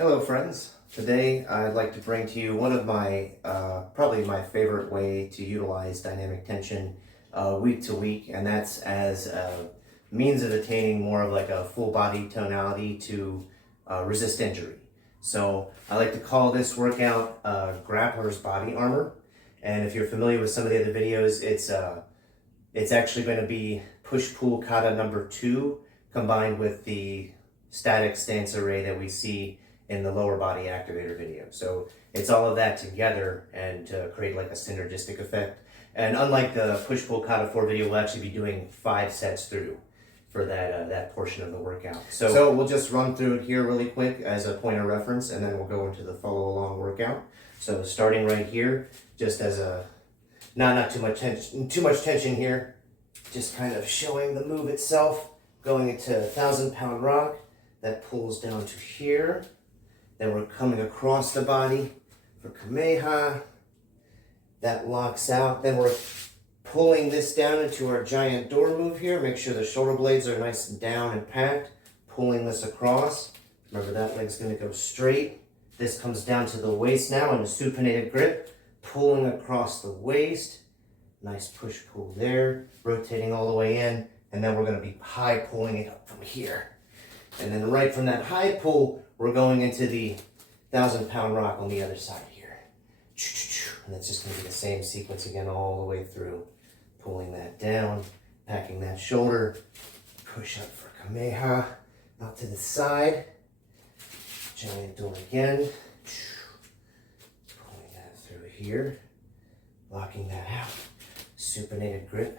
Hello friends. Today I'd like to bring to you one of my, probably my favorite way to utilize dynamic tension week to week, and that's as a means of attaining more of like a full body tonality to resist injury. So I like to call this workout Grappler's Body Armor, and if you're familiar with some of the other videos, it's actually going to be push-pull kata number 2 combined with the static stance array that we see in the lower body activator video. So it's all of that together and to create like a synergistic effect. And unlike the push-pull kata 4 video, we'll actually be doing 5 sets through for that portion of the workout. So we'll just run through it here really quick as a point of reference, and then we'll go into the follow along workout. So starting right here, just as a, not too much tension here, just kind of showing the move itself, going into 1,000-pound rock, that pulls down to here. Then we're coming across the body for Kameha. That locks out. Then we're pulling this down into our giant door move here. Make sure the shoulder blades are nice and down and packed. Pulling this across. Remember that leg's going to go straight. This comes down to the waist now in a supinated grip. Pulling across the waist. Nice push-pull there. Rotating all the way in. And then we're going to be high pulling it up from here. And then right from that high pull, we're going into the 1,000-pound rock on the other side here. And that's just going to be the same sequence again all the way through. Pulling that down, packing that shoulder, push up for Kameha, out to the side, giant door again, pulling that through here, locking that out, supinated grip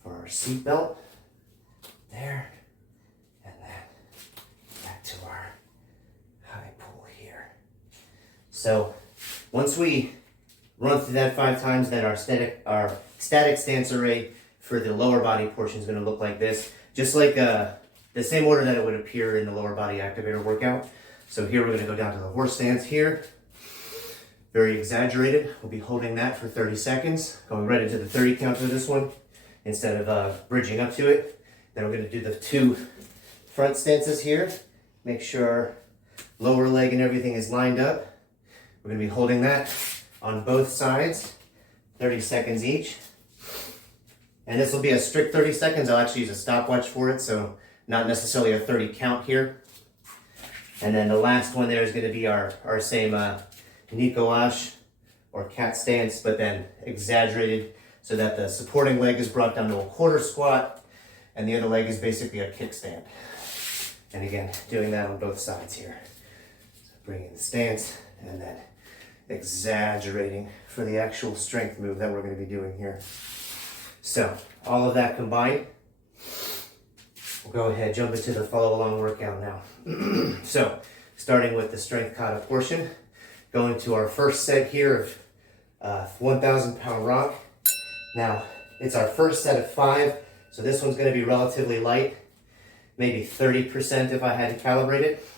for our seat belt, there, and then back to our high pull here. So once we run through that 5 times, then our static stance array for the lower body portion is going to look like this, just like the same order that it would appear in the lower body activator workout. So here we're going to go down to the horse stance here, very exaggerated. We'll be holding that for 30 seconds, going right into the 30 count for this one instead of bridging up to it. Then we're going to do the 2 front stances here. Make sure our lower leg and everything is lined up. We're going to be holding that on both sides, 30 seconds each. And this will be a strict 30 seconds. I'll actually use a stopwatch for it, so not necessarily a 30 count here. And then the last one there is going to be our same Nico Ash or cat stance, but then exaggerated so that the supporting leg is brought down to a quarter squat and the other leg is basically a kickstand. And again, doing that on both sides here. So bringing the stance and then exaggerating for the actual strength move that we're going to be doing here. So all of that combined, we'll go ahead, jump into the follow along workout now. So starting with the strength kata portion, going to our first set here of 1,000-pound rock. Now it's our first set of 5, so this one's going to be relatively light, maybe 30% if I had to calibrate it.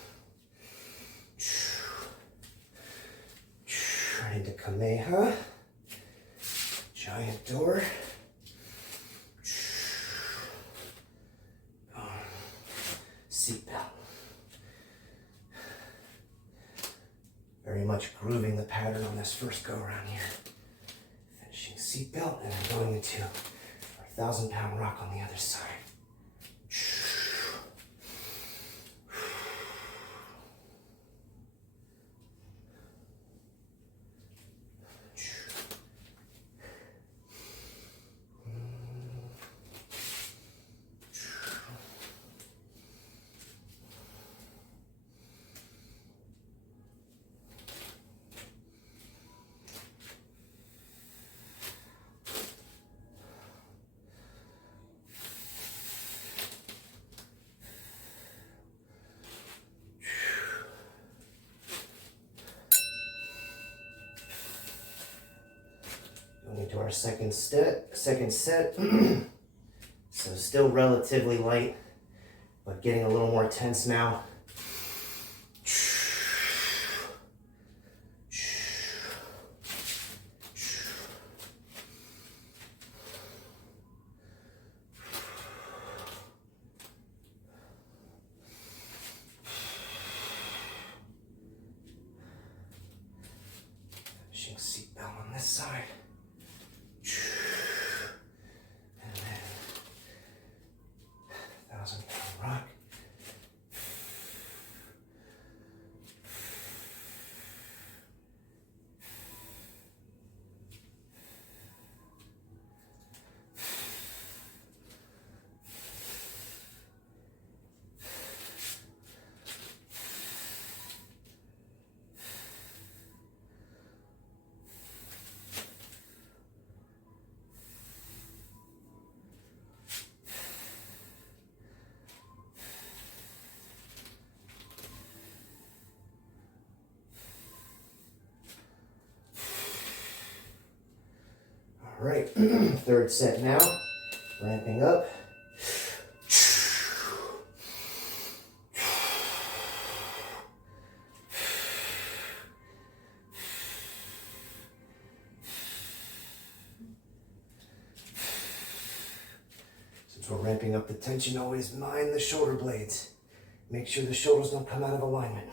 Into Kameha, giant door, seat belt. Very much grooving the pattern on this first go around here. Finishing seat belt and then going into our 1,000-pound rock on the other side. Into our second set. So still relatively light, but getting a little more tense now. Matching seatbelt on this side. And then 1,000-pound rock. All right, third set now, ramping up. Since we're ramping up the tension, always mind the shoulder blades. Make sure the shoulders don't come out of alignment.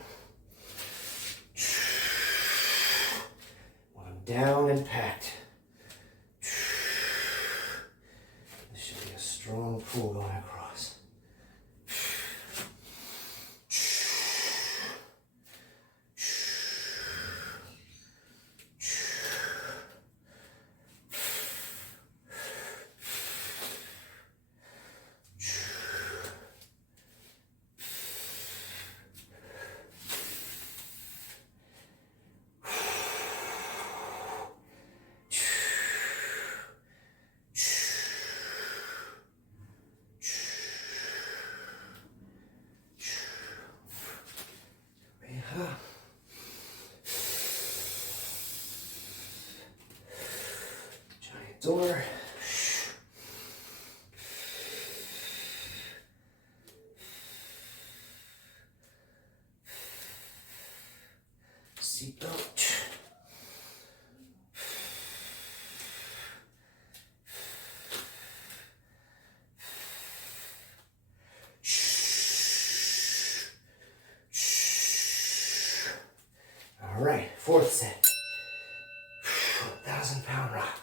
Want them down and packed. Strong pull going across. Giant door. Seatbelt. All right, fourth set. 1,000-pound rock.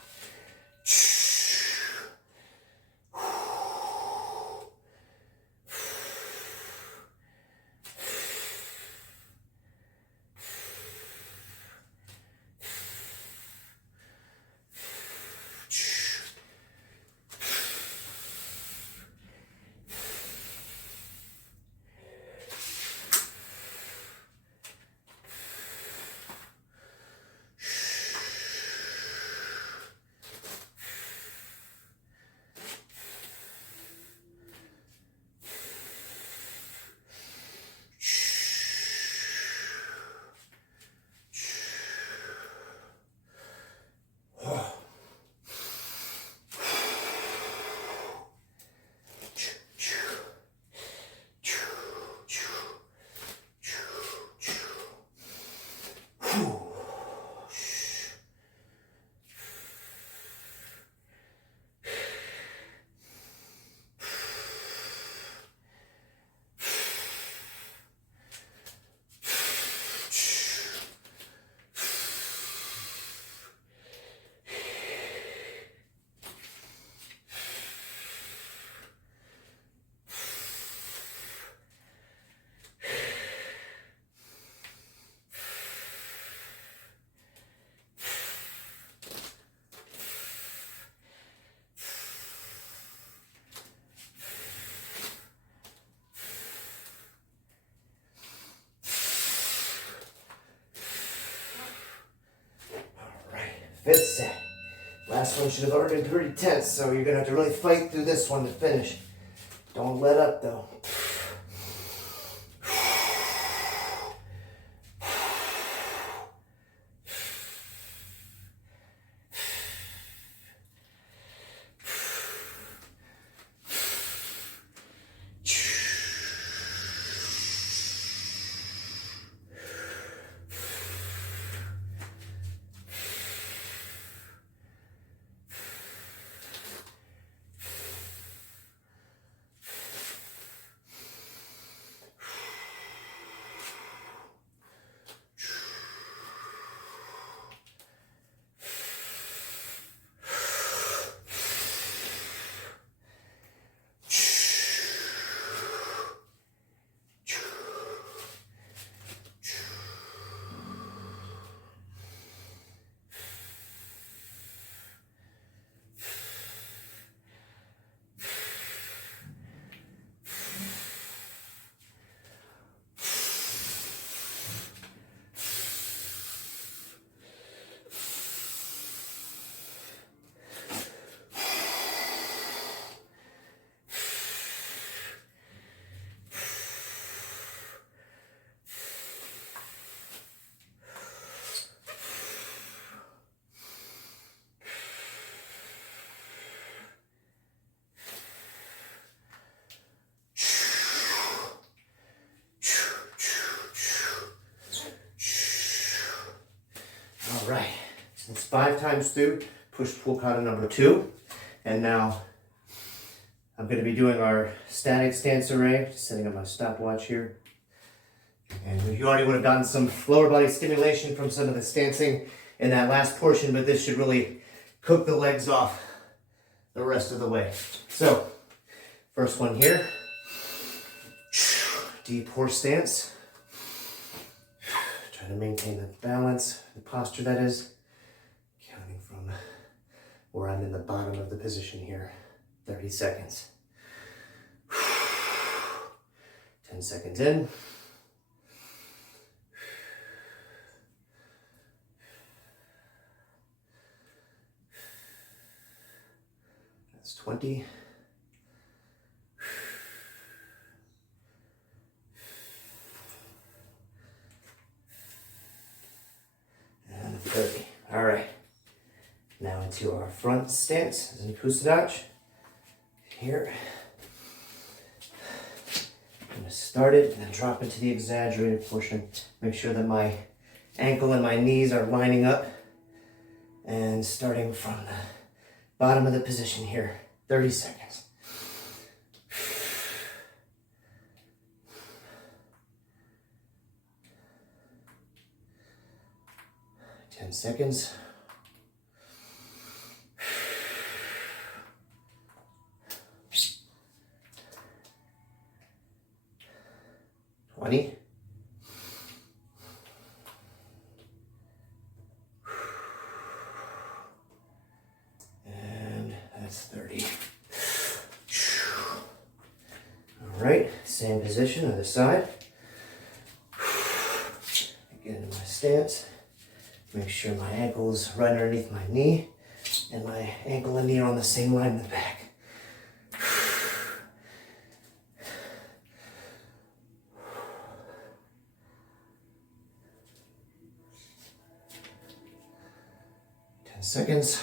Fifth set. Last one should have already been pretty tense, so you're gonna have to really fight through this one to finish. Don't let up though. All right, so it's 5 times through, push-pull kata number 2. And now I'm going to be doing our static stance array, just setting up my stopwatch here. And you already would have gotten some lower body stimulation from some of the stancing in that last portion, but this should really cook the legs off the rest of the way. So, first one here, deep horse stance. Try to maintain the balance, the posture that is, counting from where I'm in the bottom of the position here. 30 seconds. 10 seconds in. That's 20. And 30. All right. Now into our front stance, as in Kusadach. Here. I'm going to start it and then drop into the exaggerated portion. Make sure that my ankle and my knees are lining up. And starting from the bottom of the position here. 30 seconds. 10 seconds. 20. And that's 30. All right, same position, other side. Get into my stance. Make sure my ankle is right underneath my knee and my ankle and knee are on the same line in the back. Seconds.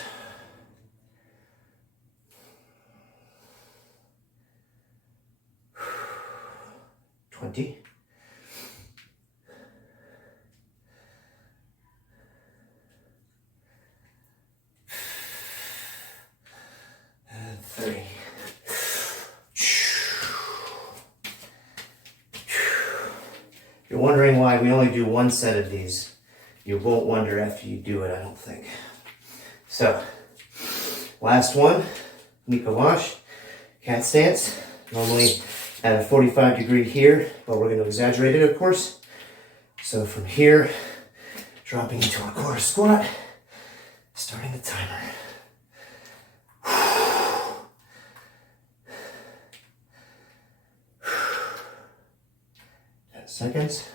20. 30. If you're wondering why we only do one set of these, you won't wonder after you do it, I don't think. So, last one, Nika wash, cat stance. Normally at a 45 degree here, but we're going to exaggerate it, of course. So from here, dropping into a quarter squat, starting the timer. 10 seconds.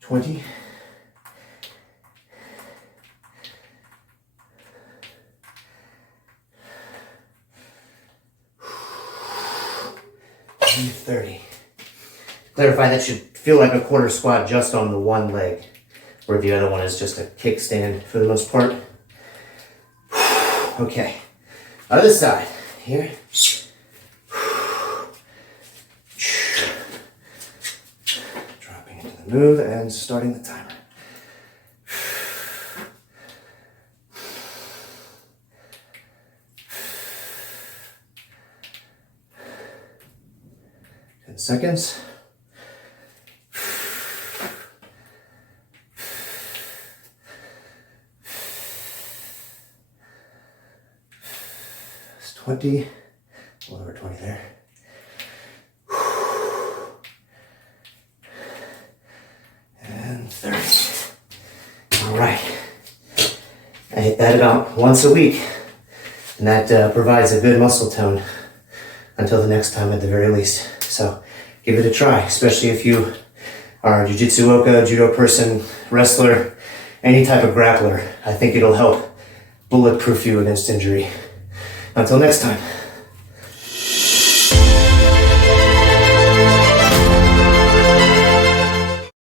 20. 30. Clarify, that should feel like a quarter squat just on the one leg, where the other one is just a kickstand for the most part. Okay, other side, here. Dropping into the move and starting the timer. Seconds. 20, a little over 20 there. And 30. All right. I hit that about once a week, and that provides a good muscle tone until the next time at the very least. So give it a try, especially if you are a jiu-jitsu oka, judo person, wrestler, any type of grappler. I think it'll help bulletproof you against injury. Until next time.